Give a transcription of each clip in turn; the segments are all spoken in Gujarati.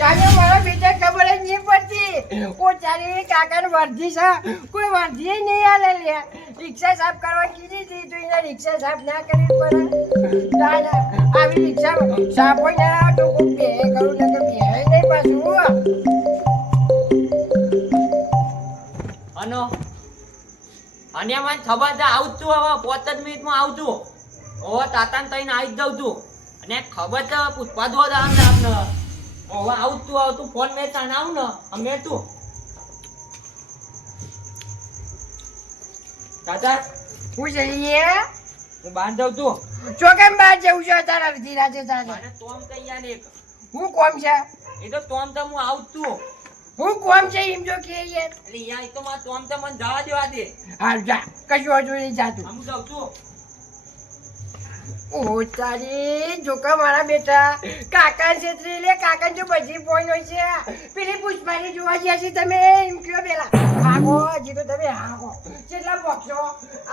તારે મારા બીજા ખબર જ નહીં પડતી. ઓ તારી કાકાને વર્ધી છે. કોઈ વર્ધી નહીં આલે લે. રિક્ષા સાફ કરવા કીધી હતી, તો એને રિક્ષા સાફ ના કરી પડે. આવી રિક્ષા સાફ હોય ના તો હું બે કરું ને કે બે નહીં પાછું અનો, અને મને ખબર છે આવતું હવે પોત જ મિનિટમાં આવતું ઓ તાતાને તઈને આવી જ જાઉં છું. અને ખબર છે પૂછવા દો દામ દામ ને હવે આવું જ છું આવું તું ફોન વેચાણ આવું ને અમે તું દાદા હું જઈએ હું બહાર જાઉં છું. ચોકેમ બહાર જવું છે તારા ધીરાજે તારે? મને તોમ તૈયાર યાર એક. હું કોમ છે? એ તો તોમ તો હું આવું છું. હું કોમ છે એમ જો કે યાર એટલે યાર એ તો મારે તોમ તો મને જવા દેવા દે. હાલ જા કશું હજુ નહીં જાતું. હું જાઉં છું. ઓ તારી જોકા મારા બેટા. કાકા છેતરી લે કાકા જો પછી પોઈન્ટ હોય છે. પેલી પુષ્પાની જોવા ગયા છે તમે એમ કયો પેલા. હાગો હજી તો તમે હાગો. કેટલા પક્ષો?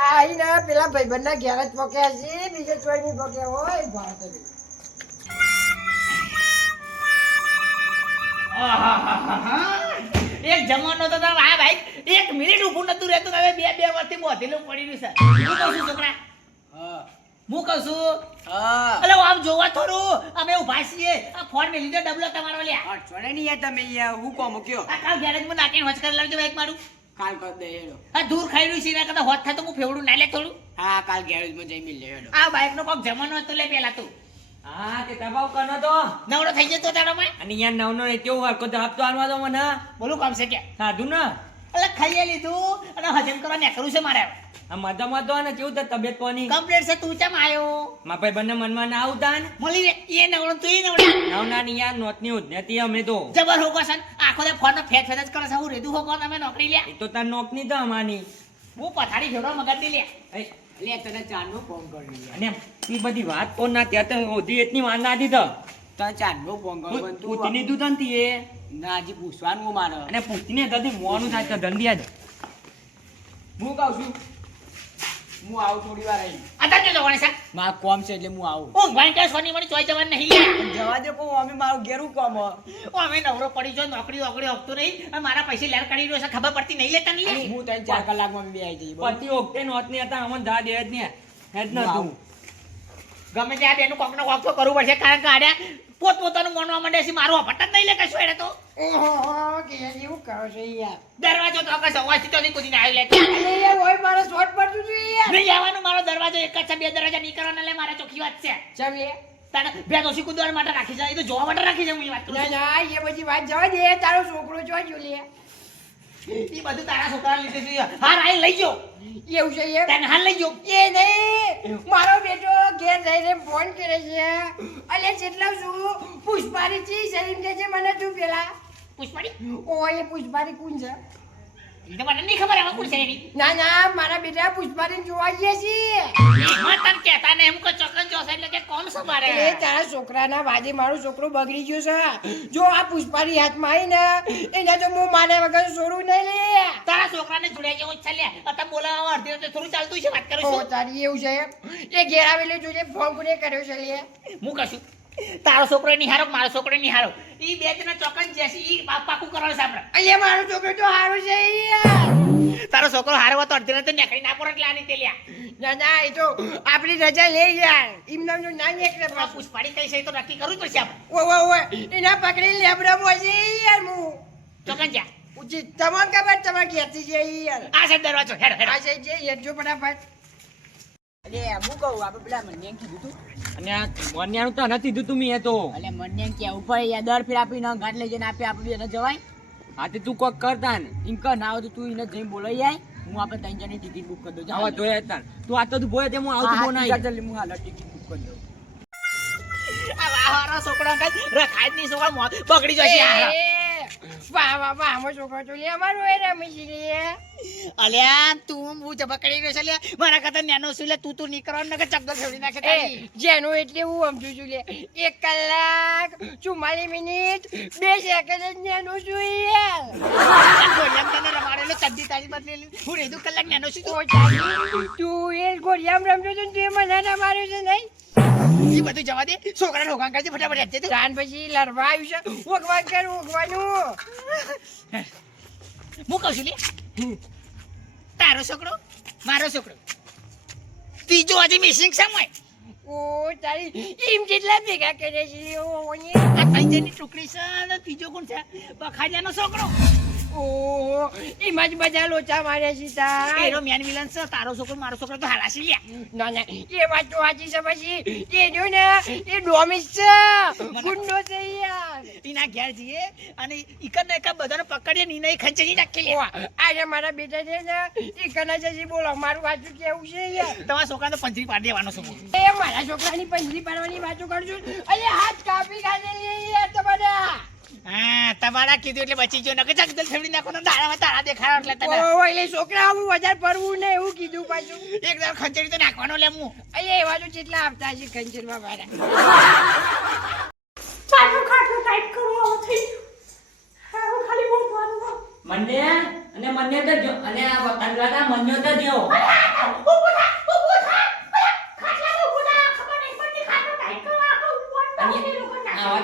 આઈને પેલા ભાઈબંધના ઘેર જ પક્યા છે બીજે ચોઈ નહીં પક્યા હોય ભાવ તમે એક જમાનો તો તારો આ ભાઈ એક મિનિટ ઊભું નતું રહેતું હવે બે બે વર્ષથી બોધેલું પડી રહ્યું છે. કહું છું છોકરા? હું. કહું છું? અલે આમ જોવા થોડું. અમે ઊભા છીએ. આ ફોન મેલી લીધો ડબલો તમારો લ્યા. છોડે નહીં યાર તમે યાર હું કો મૂક્યો આ કાલ ગેરેજમાં નાખીને વચ કરી લાવજો બાઈક મારું. કાલ કર દે એડો આ દૂર ખાઈ રહ્યું છે એના કરતા હોત થાય તો હું ફેવડું ના લે થોડું. હા કાલ ગેરેજમાં જઈ મિલ લેડો આ બાઈક નો કોક જમાનો હતો લે પેલા તું. હા તે દબાવ કરનો તો નવડો થઈ જતો તારો માં અને યાર નવનો ને કેવું હરકો તો આપતો આલવા દો મને. બોલું કામ છે કે? સાધુ ને અલે ખાઈ લીધું. અને હજમ કરવા નીકળું છે મારે. આ મજામાં તો ને કેવું તો તબિયત કોની કમ્પ્લેટ છે તું ચમ આવ્યો મારા ભાઈ બંને મનમાં ના આવતા ને? મળી રે એ નવડો તું એ નવડો. નવનાની યાર નોટની હોત નેતી અમે તો. જબર હોકો સન આખો દે ફોન ફેટ ફેટ જ કરે છે હું રેધું હોકો તમે નોકરી લ્યા. એ તો તાર નોકની તો અમાની હું પથારી જોડો મગજની લે એ, લે તને ચાંદનો ફોન કર્યો યાર અને એ બધી વાત કોણ ના ત્યાં તો ઓધી એટલી વાર ના દીધો. તને ચાંદનો ફોન કર્યો પણ તું પૂછીને દીધું ને તીએ. ના હજી પૂછવાનું મારે અને પૂછીને જલ્દી મોવાનું થાય તો જલ્દી આજ હું કહું છું હું આવું થોડી વાર આવી અત્યારે જો જવાની છે? મારા કોમ છે એટલે હું આવું. હું ભાઈ કે સોની મળી ચોઈ જવાનું નહીં જવા દે કહું અમે મારું ઘેરું કોમ. ઓ અમે નવરો પડી જો નોકરી ઓકરી આપતો નહીં. અને મારા પૈસે લેર કરી રહ્યો છે ખબર પડતી નહીં લેતા નહીં હું ત્રણ ચાર કલાકમાં બે આવી બરોબર? પતિ ઓગતે નહીં હતા અમને જા દે જ ને હેડ ન તું. ગમે ત્યાં બેનું કોકનો કોક તો કરવું પડશે કારણ કે આડ્યા પોત પોતાનું માનવા માંડે છે મારો અપટ નહીં લે કશું એને તો. ઓહો કે એવું કરો છો યાર. દરવાજો તો આખા સવારથી તો નહીં કૂદીને આવી લે યાર હોય મારો શોર્ટ પડતું છે યાર. નહીં જવાનું મારો દરવાજો એક જ છે બે દરવાજા નહીં કરવાના લે મારે ચોખ્ખી વાત છે. ચમ લે તારે બે દોશી કૂદવા માટે રાખી છે એ તો જોવા માટે રાખી છે હું વાત ના ના એ બધી વાત જવા દે તારો છોકરો જોવા જો લે એ બધું તારા છોકરા લીધે છે. હાર આઈ લઈ જાઓ એવું છે એ તને હાલ લઈ જાઓ એ નહીં મારો બેટો ઘેર જઈને ફોન કરે છે. અલે જેટલા શું? પુષ્પારી ચી શરીર કે છે? મને તું પેલા. પુષ્પારી ઓ એ પુષ્પારી કોણ છે. મને નહીં ખબર આમાં કોણ છે ના ના મારા બેટા પુષ્પારી જોવા જઈએ છીએ. તને કેતા ને એમ કો કોમ એ તારા છોકરાના વાજે મારો છોકરો બગડી ગયો છે. જો આ પુષ્પાની હાથમાં આવી ને એને તો હું માને વગર છોડું નહીં લે. તારા છોકરાને જોડાઈ જવું છે લે. અત્યારે બોલાવવા અડધી તો થોડું ચાલતું છે વાત કરું છું. તારી એવું છે એ ઘેર આવેલો જોજે ફોન કોને કર્યો છે લે? હું કશું? તારો છોકરો નિહારો મારો છોકરો ની હારો ઈ બે જણા ચોકન જેસી ઈ પાકું કરવાનું છે આપણે. અહીંયા મારો છોકરો તો હારો છે તારો છોકરો હારો તો અડધી રાતે નીકળી ના પડે એટલે આની તેલિયા ના ના એ તો આપણી રજા લે યાર એમ નામ જો ના નીકળે આ પાછું. કઈ છે તો નક્કી કરવું પડશે આપણે. ઓ ઓ ઓ એના પકડી લેબડા મોજે યાર હું ચોકન જા. ઉચી તમામ ખબર તમારે ઘેરથી છે યાર. આ છે દરવાજો હેડ હેડ. આ છે જે યાર જો ફટાફટ. અરે હું કહું આપણે પેલા મને કીધું તું અને મન્યાનું તો નથી દીધું તું મેં તો અલે મને કે ઉપર યાર દર ફેર ન ઘાટ લઈ જઈને આપી આપણે એને જવાય હા તે તું કોક કરતા ને એમ કર ના તો તું એને જઈને બોલાઈ જાય હું આપણે ત્રણ જણની ટિકિટ બુક કરી દઉં આવા જોયા હતા તું આ તો તું બોય તે હું આવતું જલ્દી હું હાલ ટિકિટ બુક કરી દઉં આ વાહારો છોકરા કઈ રખાય જ નહીં છોકરા બગડી જશે વાહ વાહ અમારો છોકરો તો લે અમારો એ રમી છે લે. અલ્યા તું હું જબકડી ગયો છે લ્યા મારા કરતા નાનો શું લે તું તું નીકળવાનું નકર ચક્કર છોડી નાખે તારી. એ જેનું એટલે હું સમજુ છું લે. એક કલાક ચુમ્માલીસ મિનિટ બે સેકન્ડ જ નેનું છું યાર ગોળિયામ તને રમાડેલો તારી બદલેલી. હું રેધું કલાક નાનો છું તો? એ ઘોડિયામ રમજો તું તે મને ના માર્યો છે નહીં? ઈ બધું જવા દે. છોકરા હોકાણ કરજે ફટાફટ હેઠ જજે. તાન પછી લડવા આવ્યું છે ઓગવાન કર ઓગવાનું હું કહું છું લે. તારો છોકરો મારો છોકરો. ત્રીજો આજે મિસિંગ સમય ઓ તારી એમ ભેગા કરે છે? ઓને આ ત્રણ જણની ટુકડી છે અને ત્રીજો કોણ છે? બખાજાનો છોકરો. ઓ એમાં જ બધા લોચા મારે સીતા એનો મેન વિલન છે તારો છોકરો મારો છોકરો તો હાલાસી લ્યા. ના ના એ વાત તો સાચી છે પછી. એ જો ને એ ડોમિસ છે. ગુંડો છે યાર. એના ઘેર જઈએ અને ઇકન એક બધાને પકડીએ ની એને ખંચેરી નાખી લે આજે મારા બેટા છે ને ઇકન કના છે બોલો મારું વાંચું કેવું છે યાર? તમારા છોકરા તો પંજરી પાડી દેવાનો છોકરો. એ મારા છોકરાની પંજરી પાડવાની વાતો કરજો અરે હાથ કાપી કાઢેલી યાર તમારા. હા તમારા કીધું એટલે બચી ગયો. નકર જગદલ ફેવડી નાખો ને દાડામાં તારા દેખાડો એટલે તને. ઓ એટલે છોકરા હું વધારે પડવું ને એવું કીધું પાછું. એક દાડ ખંચેરી તો નાખવાનો લે હું. અરે એવા તો કેટલા આપતા છે કંચનમાં મારા મને અને મને તો અને આ તંગલાના મને તો જો.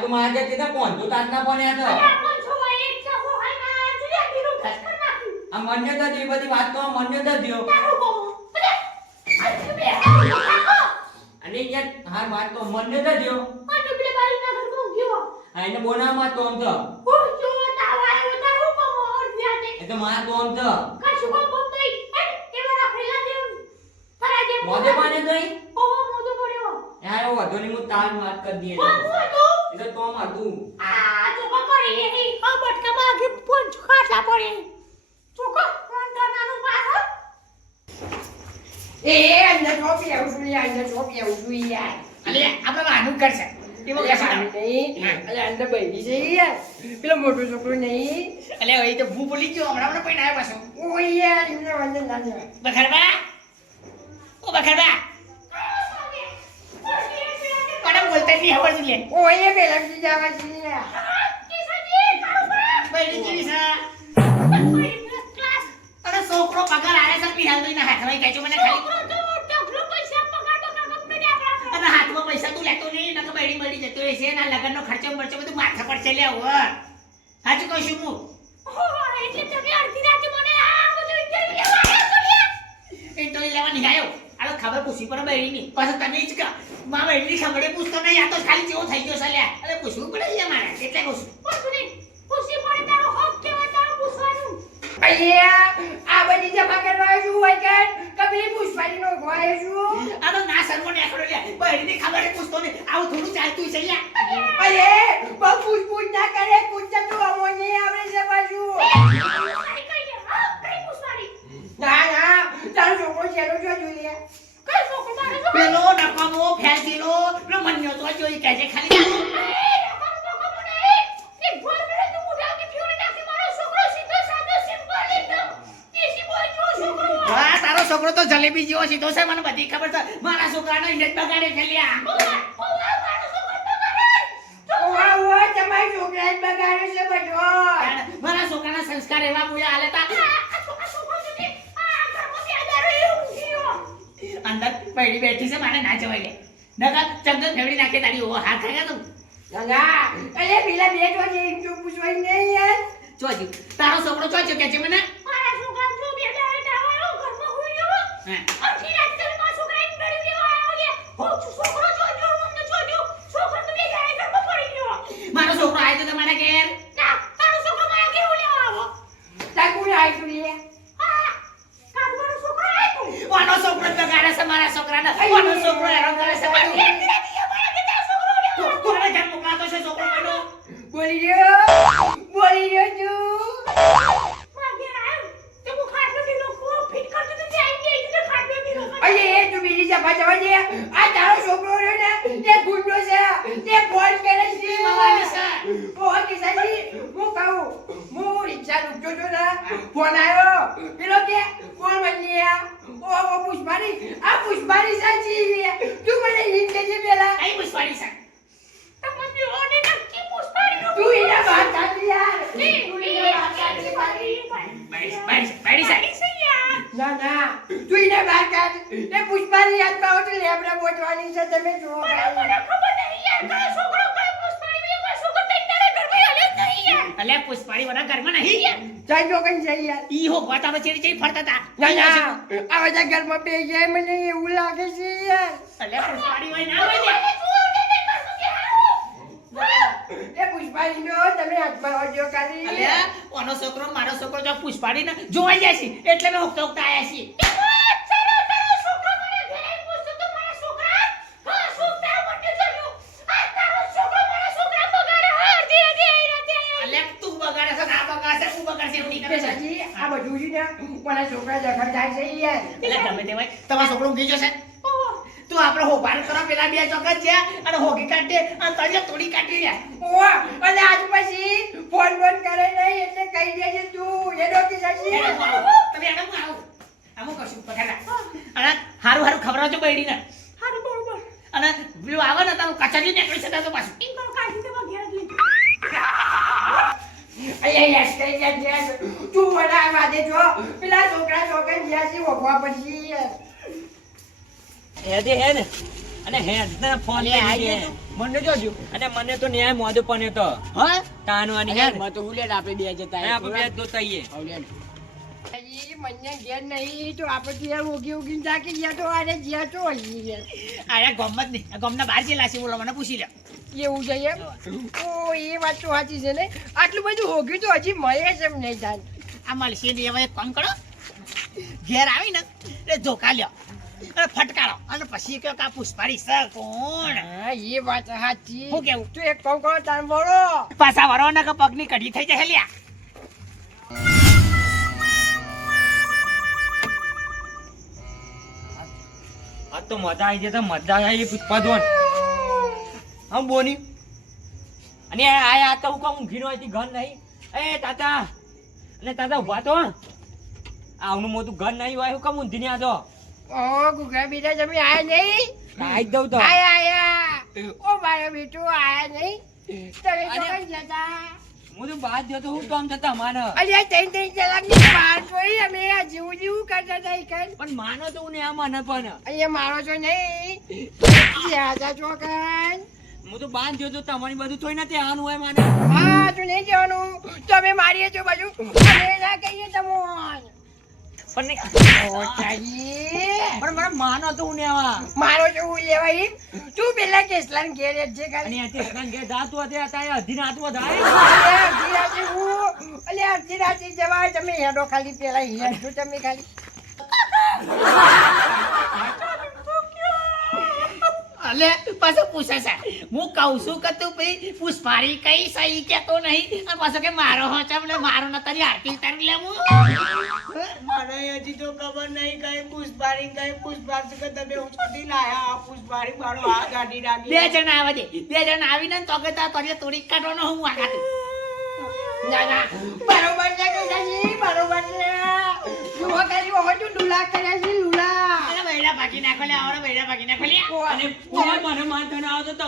તો મારા જે તે કોણ તો. તાતના કોને હતો આ મને તો જે બધી વાત તો મને તો દ્યો. અને યાર હા વાત તો મને તો દ્યો. હા એને બોનામાં તો આમ તો. એ તો મારા તો આમ તો. મોદે પાને ગઈ યાર વધુ નહીં હું તાર વાત કરી દઈએ એ તો તોમ હતું એ અંદર ચોપી આવું છું યાર અંદર ચોપી આવું છું યાર અલે આપણે આનું કરશે એમાં અરે કશું ભાભી નહીં. અરે અંદર બૈરી છે યાર પેલો મોટો છોકરો નહીં. અલે હવે તો ભૂ બોલી ગયો હમણાં હમણાં પૈણા આવ્યો પાછો. ઓ યાર એમને વાંધો ના જવાય ઓ બખરબા મને બોલતા નહીં આવડતું લે. ઓ એ પેલા જવા છે બૈરી જેવી છે અરે છોકરો પગાર આલે છે પી હાલ તો એના હાથમાં કહેજો મને ખાલી. અને હાથમાં પૈસા તું લેતો નહીં નકર બૈરી મળી જતો રહેશે એના લગનનો ખર્ચો બરચો બધું માથા પર છે લે હવે. સાચું કહું છું હું. ઇન્ટરવ્યુ લેવા નિહાયો આલો ખબર પૂછી પડે બૈરીની પાછો તમે જ કા માં એટલી ખબરે પૂછતો નહીં આ તો ખાલી જેવો થઈ ગયો છે લ્યા અરે પૂછવું પડે છે મારે એટલે તારો પૂછવાનું અહીંયા આ બધી જમા કરવા હોય કે કબલી પુષ્પાની નો ખવાય છું આ તો ના સર્વો નેકડો લે બૈરીની ખબર પૂછતો નહીં આવું થોડું ચાલતું છે લ્યા અરે બહુ પૂછ પૂછ ના કરે પૂછતા અમો અમોને આવડે છે પાછું ના ના તારો છોકરો ચેલો છો જોઈએ પેલો નકામો ફેંસીલો પેલો મન્યો તો જોઈ કહે છે ખાલી. હા તારો છોકરો તો જલેબી જેવો સીધો છે મને બધી ખબર છે. મારા છોકરાનો ઇન્ડેટ બગાડે છે લ્યા. ઓવા ઓવા તમારી છોકરા જ બગાડે છે બધો. મારા છોકરાના સંસ્કાર એવા બોલ્યા હાલે તા અંદર પૈડી બેઠી છે મારે ના જવાય. લે નકર ચંદન ફેવડી નાખે તારી ઓવો હાથ થાય તું? ગંગા અરે પેલા બે તો જે એક પૂછવાય નહીં યાર. ચોજુ તારો છોકરો ચોજુ કે છે મને? હા. મારો છોકરો આવ્યો તો તમારા ઘેર તાકું આવી તું લે વાનો છોકરો જ બગાડે છે મારા છોકરાને વાનો છોકરો હેરાન કરે છે બધું. કોને ઘેર મોકલાતો છે છોકરો કોઈનો? બોલી રહ્યો બોલી રહ્યો તું અરે એ તું બીજી જમા જવા દે આ તારો છોકરો રહ્યો ને તે ગુંડો છે તે ફોન કરે છે મવાની છે. ઓ કિસાજી હું કહું હું રિક્ષા લૂંટતો હતો ને ફોન આવ્યો પેલો કે કોણ બની ઓ ઓ પુષ્પાની આ પુષ્પાની સાચી છે તું મને હિંદ દેજે પેલા કઈ પુષ્પાની છે? તું એના વાત તું વાત છે. ના ના તું પુષ્પાની તો અલે ઘરમાં નહીં. યાર ચાલ જો કઈ જઈ યાર ઈ હો ગોતા ચેડી ચેડી ફરતા ના. ના આ બધા ઘરમાં બે જાય મને એવું લાગે છે. યાર અલે પુષ્પાડી હોય ના હોય એ પુષ્પાડી નો તમે હાથમાં ઓજો કરી અલે ઓનો છોકરો મારો છોકરો જો પુષ્પાડી ને જોવાઈ જાય છે એટલે મેં ઉગતા ઉગતા છીએ. સાચી આ બધું છે ને પણ છોકરા જખમ થાય છે યાર. એટલે ગમે તે તમારો છોકરો ઊંઘી જશે તું આપણે હોબાર કરો પેલા બે ચોકત છે અને હોગી કાઢે અને તળિયે તોડી કાઢી લે. ઓ અને આજ પછી ફોન ફોન કરે નહીં એટલે કહી દેજે તું એ ડોકી હું આવું. તમે એને મારો આમો કશું પકડા અને હારું હારું ખવડાવજો બૈડીને. અને પેલું આવે ને તારું કચરી નીકળી શકે તો પાછું. અહીંયા યસ કઈ જાય યસ તું મને આ જો. પેલા છોકરા છોકરા જ્યાં છે ઓગવા પછી યાર હેડે હેડ અને હેડને ફોન કરી આઈ મને જોજો અને મને તો ન્યાય મોજો પણ તો. હ? તાનવાની અરે હેડ મને તો આપણે બે જતા આપણે બે તો તઈએ મને ઘેર નહીં તો આપણે ઉગી ગયા તો આને જ્યાં તો જ ગામના બહાર બોલો મને પૂછી લે. એવું છે ઓ એ વાત તો સાચી છે ને. આટલું બધું હોગ્યું તો હજી મળે છે એમ નહીં થાય. આ મળશે ને એમાં એક કામ કરો. ઘેર આવીને એટલે ધોકા લ્યો. અને ફટકારો. અને પછી કે આ પુષ્પારી છે કોણ? એ વાત સાચી. હું કેવું? તું એક કહું કહો તાર બોલો. પાછા વરવાના કે પગની કઢી થઈ જશે લ્યા. આ તો મજા આવી જતા મજા આવી પુષ્પા ધોન હમ બોની. અને આ આ આ તો હું કહું ઘીનો આથી હતી ઘર નહીં. એ તાતા. અને તાતા ઊભા તો આવનું મોટું ઘર નહીં હોય હું કમ ઊંધી ને આતો ઓ ગુગા બેટા તમે આયા નહીં? આઈ દઉં તો. આયા આયા. ઓ મારો બેટો આયા નહીં? તમે તો જતા. હું તો બહાર ગયો તો હું કામ થતા માને અલ્યા ત્રણ ત્રણ કલાકની વાર જોઈ અમે આ જીવું જીવું કરતા. પણ માનો તો હું ને આ મને પણ. અહીંયા મારો છો નહીં. જ્યાં ચોકન હું તો બાંધ તો તમારી બધું થોડી નથી આનું હોય માને હા તું નહીં જવાનું. તમે મારીએ છો બાજુ. અમે ના કહીએ તમોન. પણ ઓ ચાલી પણ મને માનો તો હું મારો જો હું લેવા ઈ? તું પેલા કેસલાન ઘેર જ છે અને ખાલી આથી ઘેર રાતું અલે અડધી હું અલે અડધી રાતે જવાય તમે હેડો ખાલી પેલા હેડો તમે ખાલી. અલે પાછું પૂછે છે. હું કહું છું કે તું ભાઈ પુષ્પારી કઈ સહી કેતો નહીં. અને પાછો કે મારો હો છે એટલે મારો ન તારી આરતી તારી લે હું? મને હજી તો ખબર નહીં કઈ પુષ્પારી કઈ પુષ્પારી. કે તમે ઉછળી લાયા આ પુષ્પારી? મારો આ ગાડી બે રાખી જણ આવે બે જણ આવીને તો કે તાર તોડી કાઢવાનો હું આઘાત ના ના. બરોબર છે કૈલાસજી બરોબર છે. જુઓ ખાલી ઓહો તું લુલા કર્યા છે લુલા. અરે બૈરા ભાગી નાખો લે આવડે બૈરા ભાગી નાખો લે. અને પૂરા મને માનતો ના આવતો તો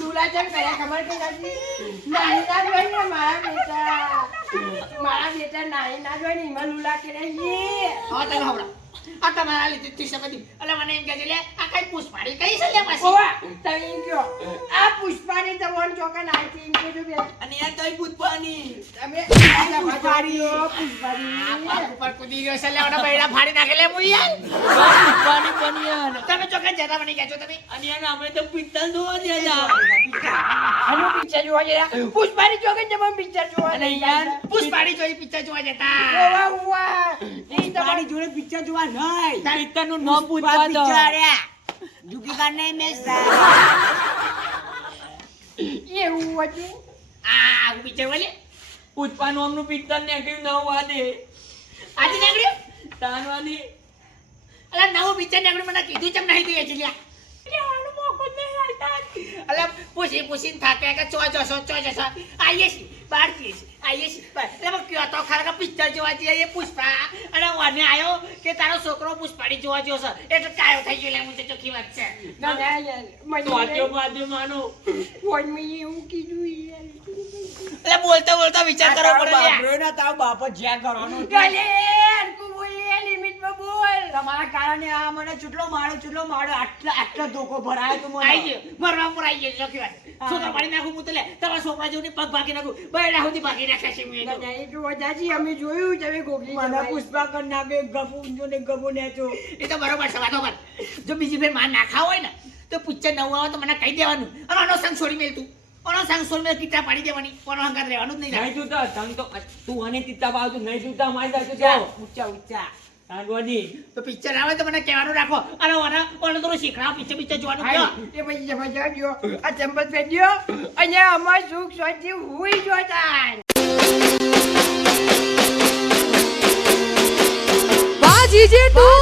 લુલા છે કર્યા ખબર કૈલાસજી નાની ના જોઈ ને મારા બેટા. મારા બેટા નાની ના જોઈ ને એમાં લુલા કર્યા છે. હવે તને હવડા આ તમારા લીધે બધી. એટલે મને એમ કહે છે લે આ કઈ પુષ્પારી કઈ છે લે પાછી? તમે એમ કહો આ પુષ્પાની વન ચોકન આઈથી એમ કીધું બે અને આ તોય ભૂતવાની તમે ભૂતવાની આ ઉપર કુદી ગયો છે લે બૈડા ફાડી નાખે લે પૂછવાની પણ યાર તમે ચોક્કસ જતા ગયા છો તમે. અને યાર આપણે તો પિત્તલ જોવા જા આનું પિક્ચર જોવા ગયા. પુષ્પાની ચોકન જમા પિક્ચર જોવા અને નહીં યાર પુષ્પાની જોઈ પિક્ચર જોવા જતા. ઓવા ઓવા ઈ તમારી જોડે પિક્ચર જોવા નહીં. પિત્તરનું નામ પૂછવા દો. જુગીકાર નહીં મેં એવું હતું? આ પિક્ચર બોલે. પૂછવાનું આમનું પિત્તર ને કહ્યું નવ વાદે આજે નીકળ્યું? તાનવાની. અલા નવું પિક્ચર નીકળ્યું મને કીધું ચમ નહીં તું એ લ્યા અલા પૂછી પૂછીને થાકે કે ચો જશો ચો જશો. આઈએ છીએ. આઈએ છીએ. એટલે કયો તો ખરેખર પિક્ચર જોવા જઈએ એ પુષ્પા. અને અને આવ્યો કે તારો છોકરો પુષ્પાડી જોવા ગયો છે. એટલે કાયો થઈ ગયો લે હું ચોખ્ખી વાત છે. એવું કીધું એટલે બોલતા બોલતા વિચાર કરવો પડે ના તારો બાપ જ્યાં કરવાનો ગલે હરકું બોલ. યાર લિમિટમાં બોલ તમારા કારણે આ મને ચૂટલો માર્યો ચૂટલો માર્યો આટલા આટલો ધોકો ભરાયો તો મને. આઈ ગયો. મરવા પર આઈ ગયો ચોકી વાત છોકરા પાડી નાખું હું તો તમારા છોકરા જેવું પગ ભાગી નાખું. બૈડા સુધી ભાગી નાખ્યા છે મેં તો. ના, એ તો દાદાજી અમે જોયું તમે ગોગલી મને પુષ્પા કર નાખે ગપુ ઊંચો ને ગપુ નેચો એ તો બરોબર છે વાતો કર જો બીજી ભાઈ માર નાખા હોય ને તો પિક્ચર નવું આવે તો મને કહી દેવાનું. અને આનો સંગ છોડી મેલ તું. આનો સંગ છોડી મેલ કીટા પાડી દેવાની. કોનો હંગાત રહેવાનું જ નહીં નહીં તો તું અને તીતા પાવતું નહીં તૂટા મારી જા. ઊંચા ઊંચા. તાંડવાની તો પિક્ચર આવે તો મને કહેવાનું રાખો. અરે ઓના ઓને તો શીખરા પિક્ચર પિક્ચર જોવાનું કહો. એ પછી જમા જાજો આ ચંપલ પહેર્યો અને અમાર સુખ શાંતિ હુઈ જોતા બાજી જે તું